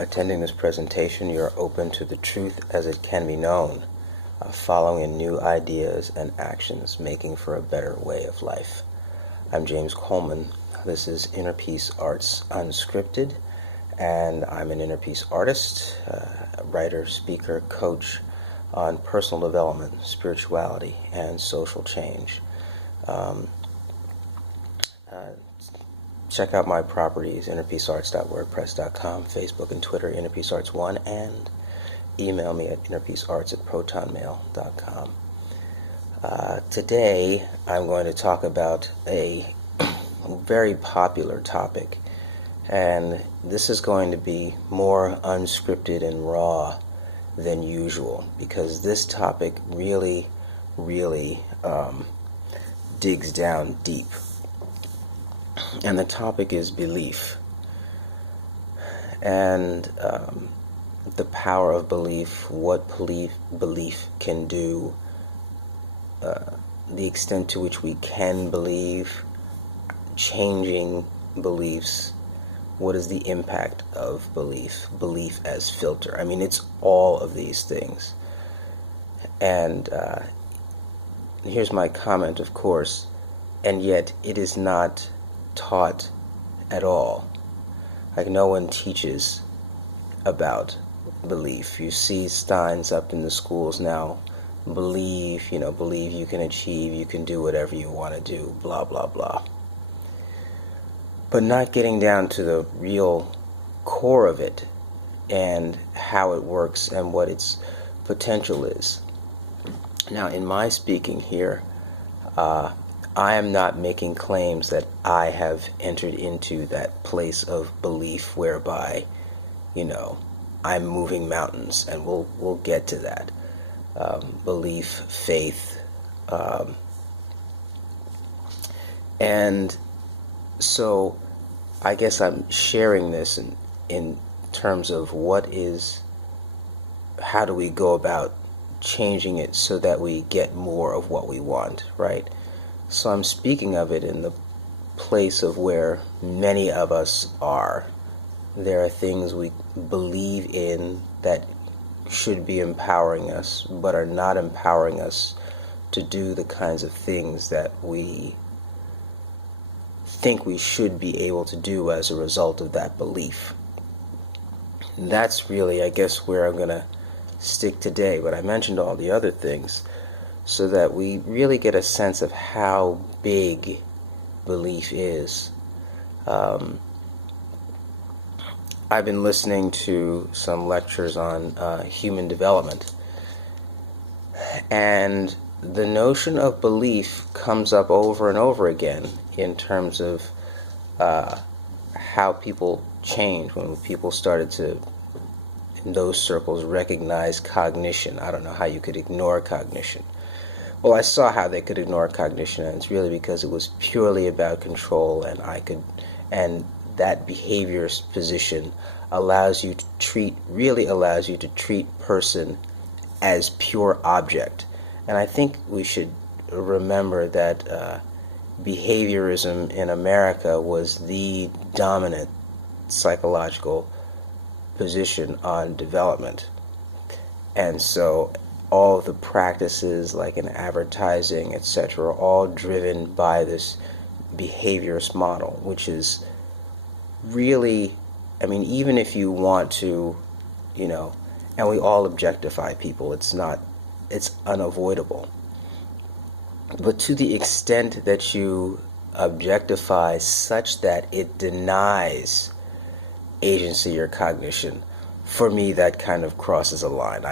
attending this presentation, you are open to the truth as it can be known, following in new ideas and actions, making for a better way of life. I'm James Coleman. This is Inner Peace Arts Unscripted, and I'm an inner peace artist, writer, speaker, coach on personal development, spirituality, and social change. Check out my properties, innerpeacearts.wordpress.com, Facebook and Twitter, innerpeacearts1, and email me at innerpeacearts@protonmail.com. Today, I'm going to talk about a very popular topic, and this is going to be more unscripted and raw than usual, because this topic really digs down deep. And the topic is belief, and the power of belief, what belief can do, the extent to which we can believe, changing beliefs, what is the impact of belief as filter. I mean, it's all of these things. And here's my comment, of course, and yet it is not taught at all. Like, no one teaches about belief. You see signs up in the schools now, believe you can achieve, you can do whatever you want to do, blah blah blah, but not getting down to the real core of it and how it works and what its potential is. Now, in my speaking here, I am not making claims that I have entered into that place of belief whereby, I'm moving mountains, and we'll get to that. Belief, faith, and so I guess I'm sharing this in terms of how do we go about changing it so that we get more of what we want, right? So I'm speaking of it in the place of where many of us are. There are things we believe in that should be empowering us, but are not empowering us to do the kinds of things that we think we should be able to do as a result of that belief. And that's really, I guess, where I'm going to stick today. But I mentioned all the other things so that we really get a sense of how big belief is. I've been listening to some lectures on human development, and the notion of belief comes up over and over again in terms of how people change when people started to, in those circles, recognize cognition. I don't know how you could ignore cognition. Well, I saw how they could ignore cognition, and it's really because it was purely about control, and that behaviorist position allows you to treat person as pure object. And I think we should remember that behaviorism in America was the dominant psychological position on development. And so all of the practices, like in advertising, etc., are all driven by this behaviorist model, which is really, I mean, even if you want to, and we all objectify people, it's unavoidable. But to the extent that you objectify such that it denies agency or cognition, for me, that kind of crosses a line.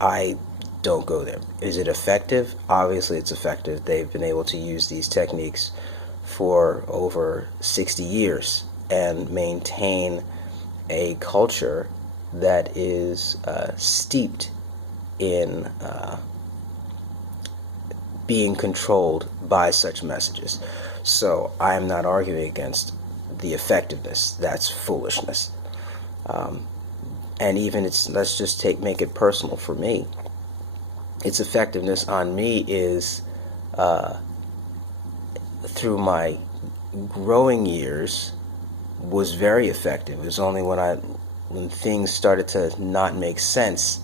I don't go there. Is it effective? Obviously it's effective. They've been able to use these techniques for over 60 years and maintain a culture that is steeped in being controlled by such messages. So I am not arguing against the effectiveness. That's foolishness. And even let's just make it personal for me. Its effectiveness on me is through my growing years was very effective. It was only when I when things started to not make sense,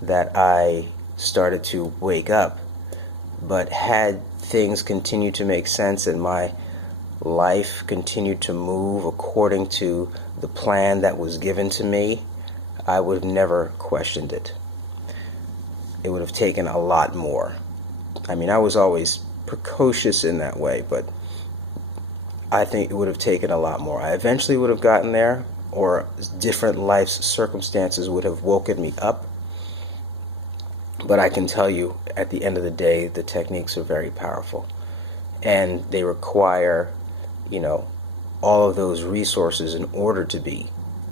that I started to wake up. But had things continued to make sense and my life continued to move according to the plan that was given to me, I would have never questioned it. It would have taken a lot more. I mean, I was always precocious in that way, but I think it would have taken a lot more. I eventually would have gotten there, or different life's circumstances would have woken me up. But I can tell you, at the end of the day, the techniques are very powerful. And they require, all of those resources in order to be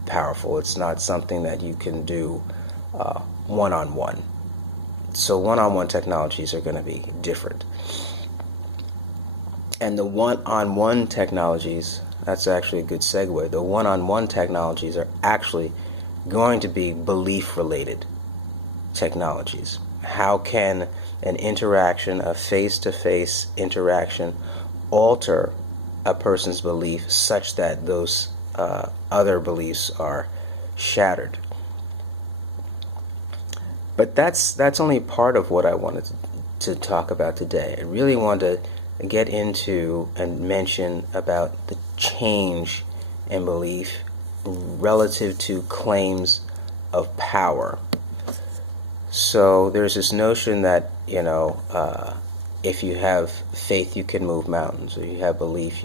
powerful. It's not something that you can do one-on-one. So one-on-one technologies are going to be different. And the one-on-one technologies, that's actually a good segue. The one-on-one technologies are actually going to be belief-related technologies. How can an interaction, a face-to-face interaction, alter a person's belief such that those other beliefs are shattered? But that's only part of what I wanted to talk about today. I really want to get into and mention about the change in belief relative to claims of power. So there's this notion that, if you have faith, you can move mountains, or you have belief,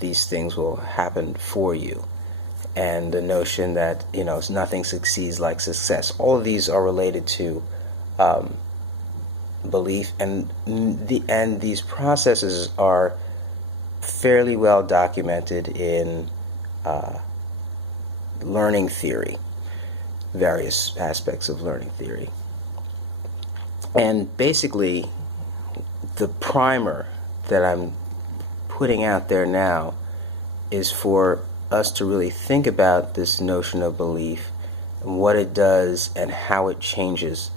these things will happen for you. And the notion that, nothing succeeds like success. All of these are related to belief, and these processes are fairly well documented in learning theory, various aspects of learning theory. And basically, the primer that I'm putting out there now is for us to really think about this notion of belief and what it does and how it changes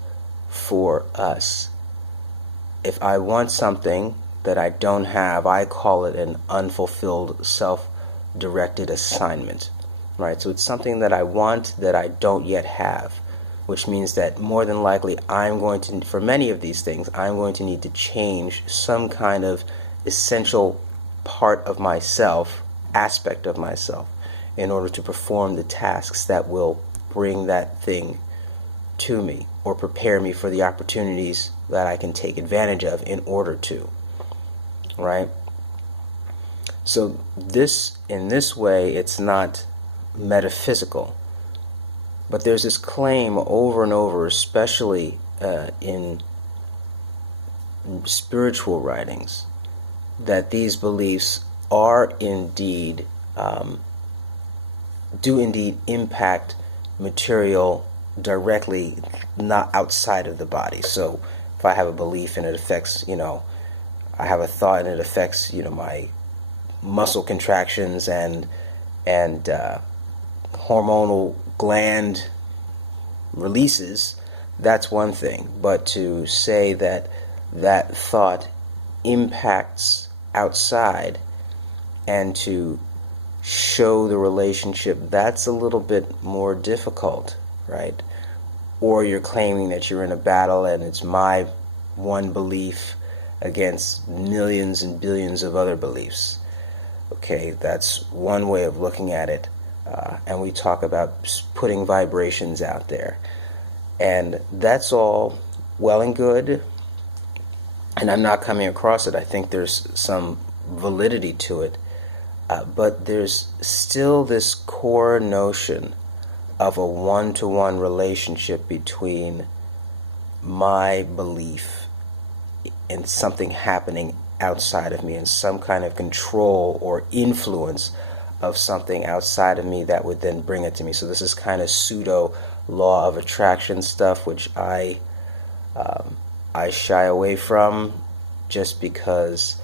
for us. If I want something that I don't have, I call it an unfulfilled self-directed assignment, right? So it's something that I want that I don't yet have, which means that more than likely for many of these things, I'm going to need to change some kind of essential part of myself, aspect of myself, in order to perform the tasks that will bring that thing to me or prepare me for the opportunities that I can take advantage of in order to, right? So in this way, it's not metaphysical, but there's this claim over and over, especially in spiritual writings, that these beliefs are indeed do indeed impact material directly, not outside of the body. So if I have a belief and it affects, I have a thought and it affects, my muscle contractions and hormonal gland releases, that's one thing. But to say that that thought impacts outside and to show the relationship, that's a little bit more difficult, right? Or you're claiming that you're in a battle and it's my one belief against millions and billions of other beliefs. Okay, that's one way of looking at it. And we talk about putting vibrations out there. And that's all well and good. And I'm not coming across it. I think there's some validity to it. But there's still this core notion of a one-to-one relationship between my belief and something happening outside of me, and some kind of control or influence of something outside of me that would then bring it to me. So this is kind of pseudo law of attraction stuff, which I shy away from, just because,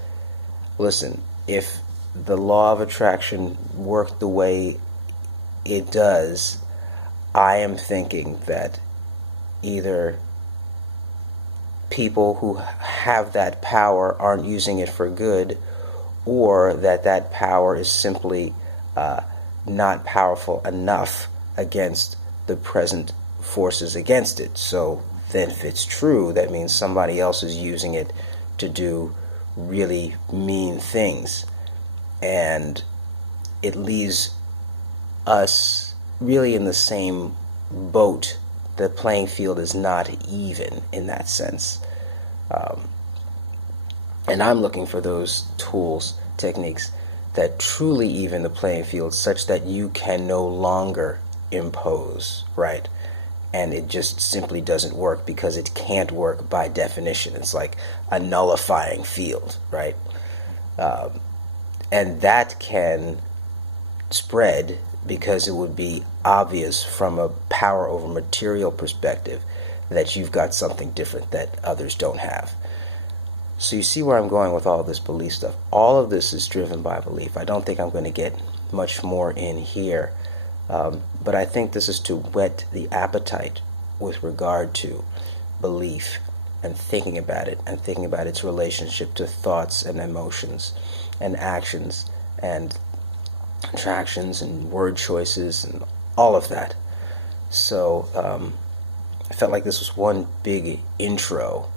listen, if the law of attraction worked the way it does, I am thinking that either people who have that power aren't using it for good, or that power is simply not powerful enough against the present forces against it. So then if it's true, that means somebody else is using it to do really mean things. And it leaves us really in the same boat. The playing field is not even in that sense. And I'm looking for those tools, techniques that truly even the playing field such that you can no longer impose, right? And it just simply doesn't work because it can't work by definition. It's like a nullifying field, right? And that can spread because it would be obvious from a power over material perspective that you've got something different that others don't have. So you see where I'm going with all this belief stuff. All of this is driven by belief. I don't think I'm going to get much more in here, but I think this is to whet the appetite with regard to belief and thinking about it, and thinking about its relationship to thoughts and emotions and actions and contractions and word choices and all of that. So I felt like this was one big intro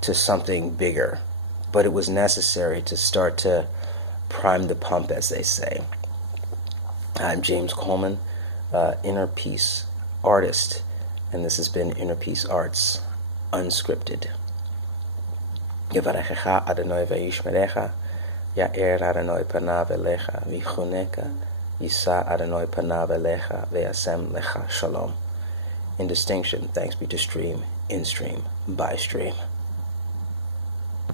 to something bigger, but it was necessary to start to prime the pump, as they say. I'm James Coleman, Inner Peace artist, and this has been Inner Peace Arts Unscripted. Yevarechecha Adonai v'yishmerecha, Ya'er Adonai panav elecha v'chuneka, Yisa Adonai panav elecha v'yasem lecha shalom. In distinction, thanks be to stream, in stream, by stream.